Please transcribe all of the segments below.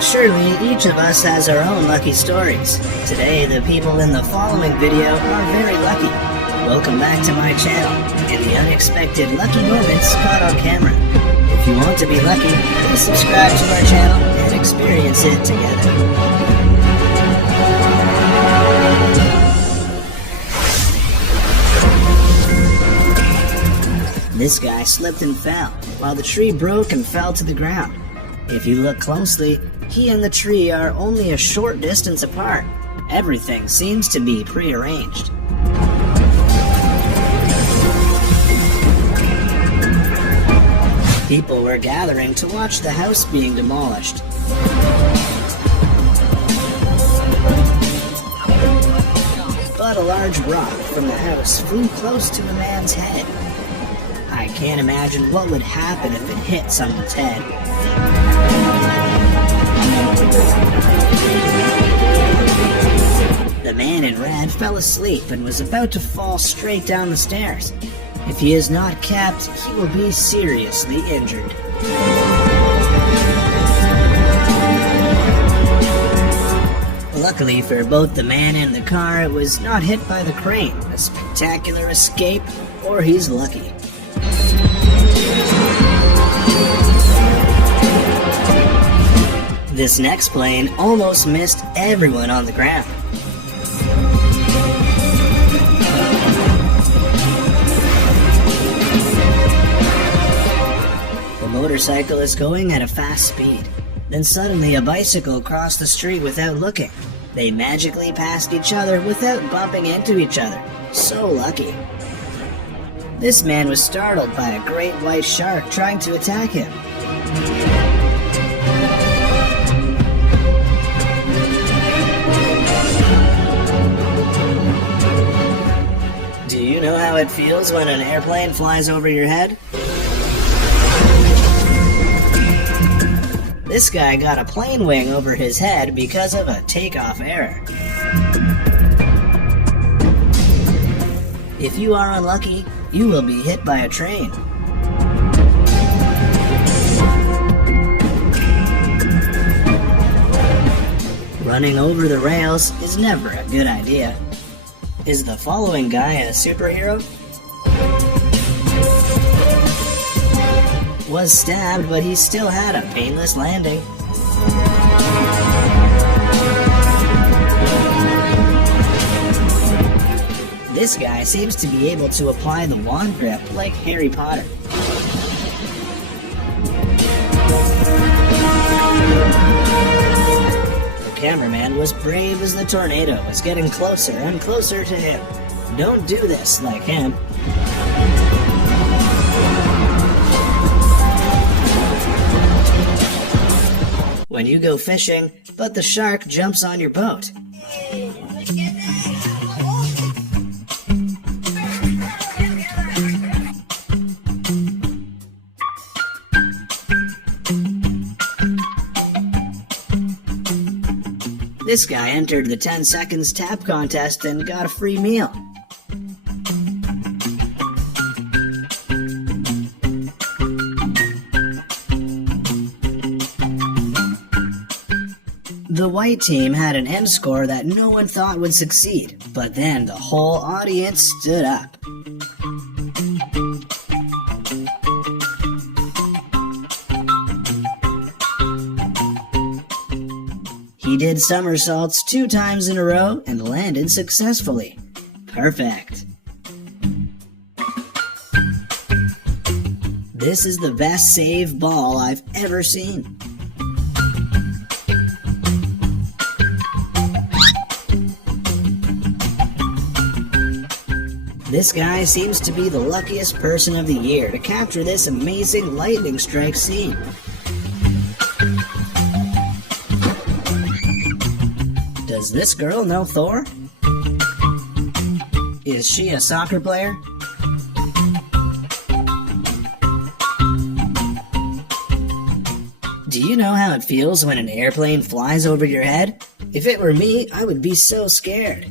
Surely each of us has our own lucky stories. Today, the people in the following video are very lucky. Welcome back to my channel, and the unexpected lucky moments caught on camera. If you want to be lucky, please subscribe to our channel and experience it together. This guy slipped and fell, while the tree broke and fell to the ground. If you look closely, he and the tree are only a short distance apart. Everything seems to be prearranged. People were gathering to watch the house being demolished. But a large rock from the house flew close to a man's head. I can't imagine what would happen if it hit someone's head. The man in red fell asleep and was about to fall straight down the stairs. If he is not kept, he will be seriously injured. Luckily for both the man and the car, it was not hit by the crane. A spectacular escape, or he's lucky. This next plane almost missed everyone on the ground. The motorcycle is going at a fast speed. Then suddenly a bicycle crossed the street without looking. They magically passed each other without bumping into each other. So lucky. This man was startled by a great white shark trying to attack him. Do you know how it feels when an airplane flies over your head? This guy got a plane wing over his head because of a takeoff error. If you are unlucky, you will be hit by a train. Running over the rails is never a good idea. Is the following guy a superhero? Was stabbed, but he still had a painless landing. This guy seems to be able to apply the wand grip like Harry Potter. The cameraman was brave as the tornado was getting closer and closer to him. Don't do this like him. When you go fishing, but the shark jumps on your boat. This guy entered the 10 seconds tap contest and got a free meal. The white team had an end score that no one thought would succeed, but then the whole audience stood up. He did somersaults 2 times in a row and landed successfully. Perfect. This is the best save ball I've ever seen. This guy seems to be the luckiest person of the year to capture this amazing lightning strike scene. Does this girl know Thor? Is she a soccer player? Do you know how it feels when an airplane flies over your head? If it were me, I would be so scared.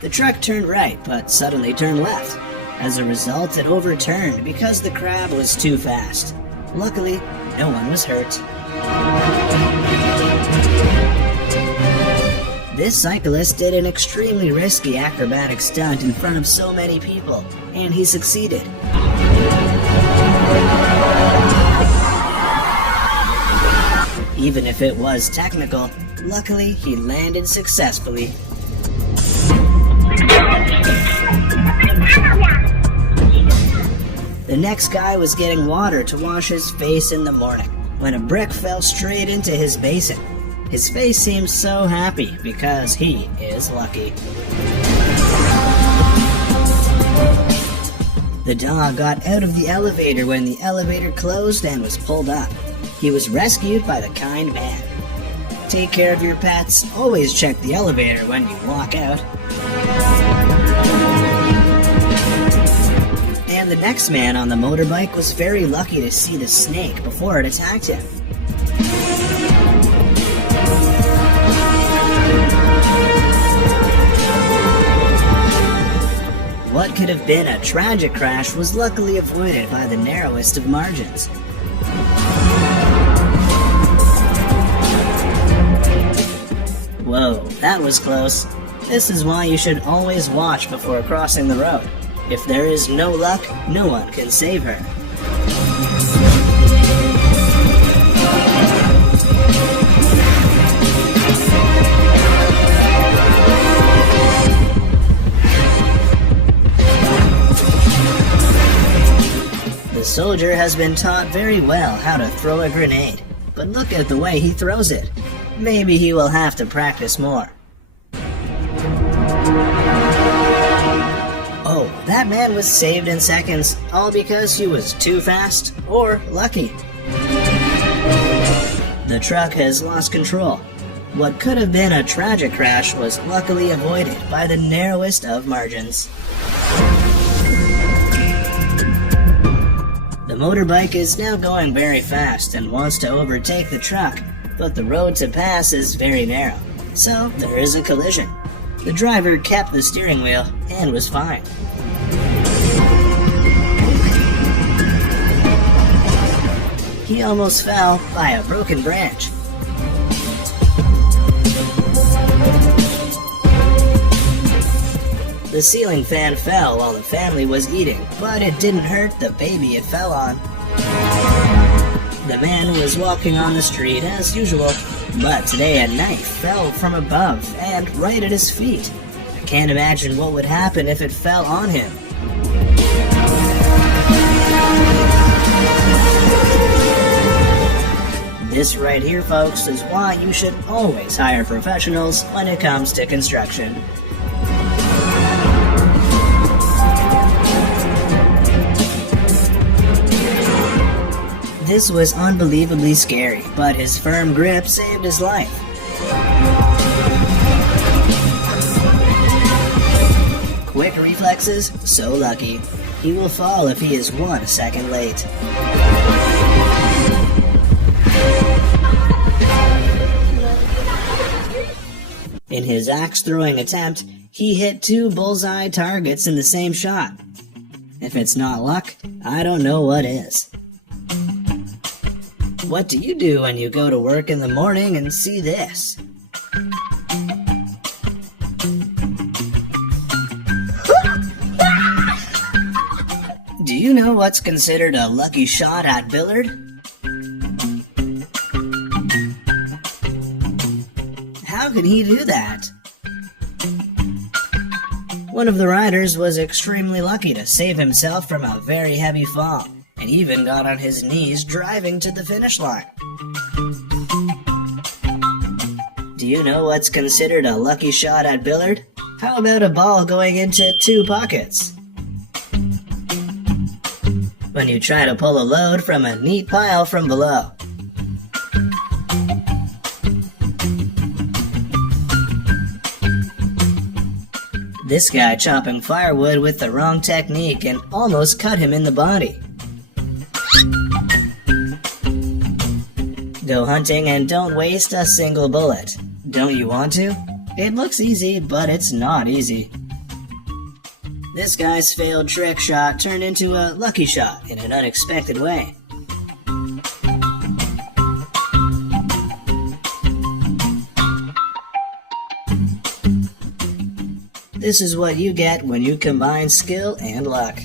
The truck turned right, but suddenly turned left. As a result, it overturned because the crab was too fast. Luckily, no one was hurt. This cyclist did an extremely risky acrobatic stunt in front of so many people, and he succeeded. Even if it was technical, luckily he landed successfully. The next guy was getting water to wash his face in the morning when a brick fell straight into his basin. His face seems so happy because he is lucky. The dog got out of the elevator when the elevator closed and was pulled up. He was rescued by the kind man. Take care of your pets. Always check the elevator when you walk out. And the next man on the motorbike was very lucky to see the snake before it attacked him. What could have been a tragic crash was luckily avoided by the narrowest of margins. Whoa, that was close. This is why you should always watch before crossing the road. If there is no luck, no one can save her. The soldier has been taught very well how to throw a grenade, but look at the way he throws it. Maybe he will have to practice more. Oh, that man was saved in seconds, all because he was too fast or lucky. The truck has lost control. What could have been a tragic crash was luckily avoided by the narrowest of margins. The motorbike is now going very fast and wants to overtake the truck, but the road to pass is very narrow, so there is a collision. The driver kept the steering wheel and was fine. He almost fell by a broken branch. The ceiling fan fell while the family was eating, but it didn't hurt the baby it fell on. The man was walking on the street as usual, but today a knife fell from above and right at his feet. I can't imagine what would happen if it fell on him. This right here, folks, is why you should always hire professionals when it comes to construction. This was unbelievably scary, but his firm grip saved his life. Quick reflexes, so lucky. He will fall if he is 1 second late. In his axe-throwing attempt, he hit 2 bullseye targets in the same shot. If it's not luck, I don't know what is. What do you do when you go to work in the morning and see this? Do you know what's considered a lucky shot at billiard? How could he do that? One of the riders was extremely lucky to save himself from a very heavy fall, and even got on his knees driving to the finish line. Do you know what's considered a lucky shot at billiard? How about a ball going into 2 pockets? When you try to pull a load from a neat pile from below. This guy chopping firewood with the wrong technique and almost cut him in the body. Go hunting and don't waste a single bullet. Don't you want to? It looks easy, but it's not easy. This guy's failed trick shot turned into a lucky shot in an unexpected way. This is what you get when you combine skill and luck.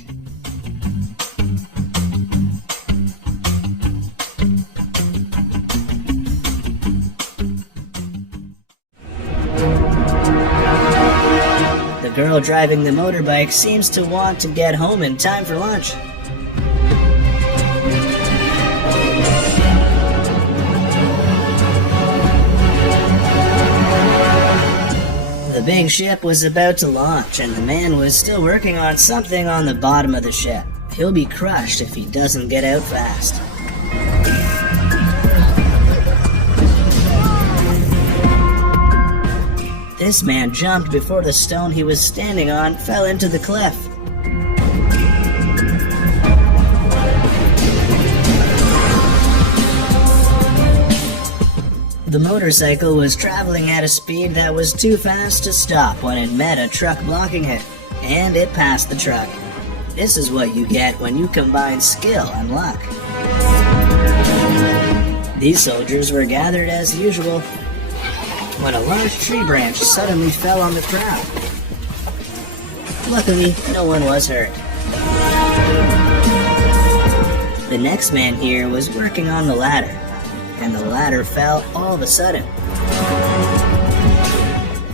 The girl driving the motorbike seems to want to get home in time for lunch. The big ship was about to launch, and the man was still working on something on the bottom of the ship. He'll be crushed if he doesn't get out fast. This man jumped before the stone he was standing on fell into the cliff. The motorcycle was traveling at a speed that was too fast to stop when it met a truck blocking it, and it passed the truck. This is what you get when you combine skill and luck. These soldiers were gathered as usual when a large tree branch suddenly fell on the crowd. Luckily, no one was hurt. The next man here was working on the ladder, and the ladder fell all of a sudden.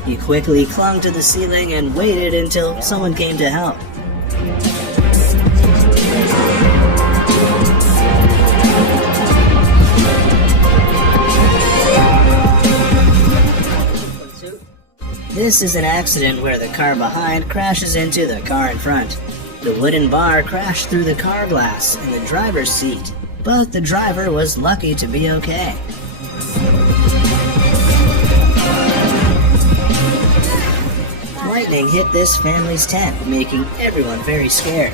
He quickly clung to the ceiling and waited until someone came to help. This is an accident where the car behind crashes into the car in front. The wooden bar crashed through the car glass in the driver's seat, but the driver was lucky to be okay. Lightning hit this family's tent, making everyone very scared.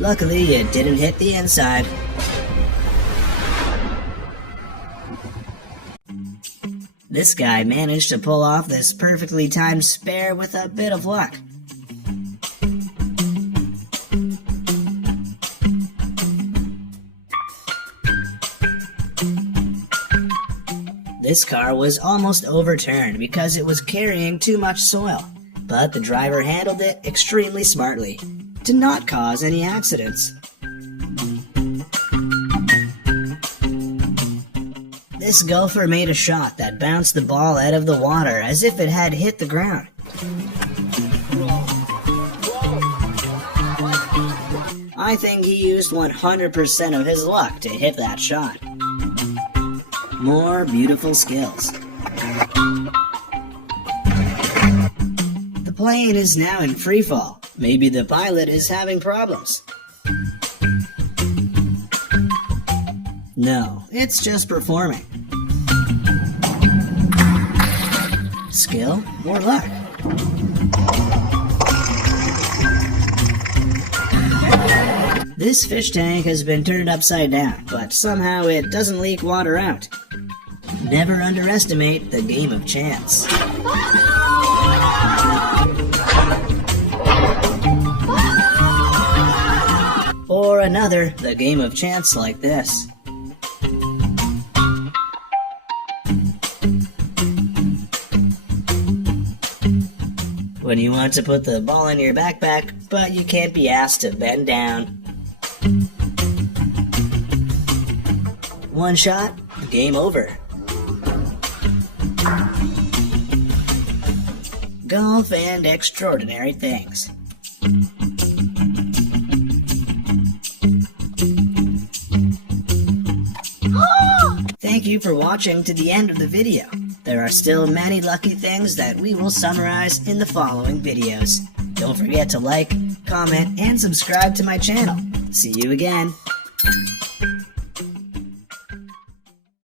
Luckily, it didn't hit the inside. This guy managed to pull off this perfectly timed spare with a bit of luck. This car was almost overturned because it was carrying too much soil, but the driver handled it extremely smartly to not cause any accidents. This golfer made a shot that bounced the ball out of the water as if it had hit the ground. I think he used 100% of his luck to hit that shot. More beautiful skills. The plane is now in freefall. Maybe the pilot is having problems. No, it's just performing. Skill or luck? This fish tank has been turned upside down, but somehow it doesn't leak water out. Never underestimate the game of chance. Or another, the game of chance like this. When you want to put the ball in your backpack, but you can't be asked to bend down. One shot, game over. Golf and extraordinary things. Thank you for watching to the end of the video. There are still many lucky things that we will summarize in the following videos. Don't forget to like, comment, and subscribe to my channel. See you again.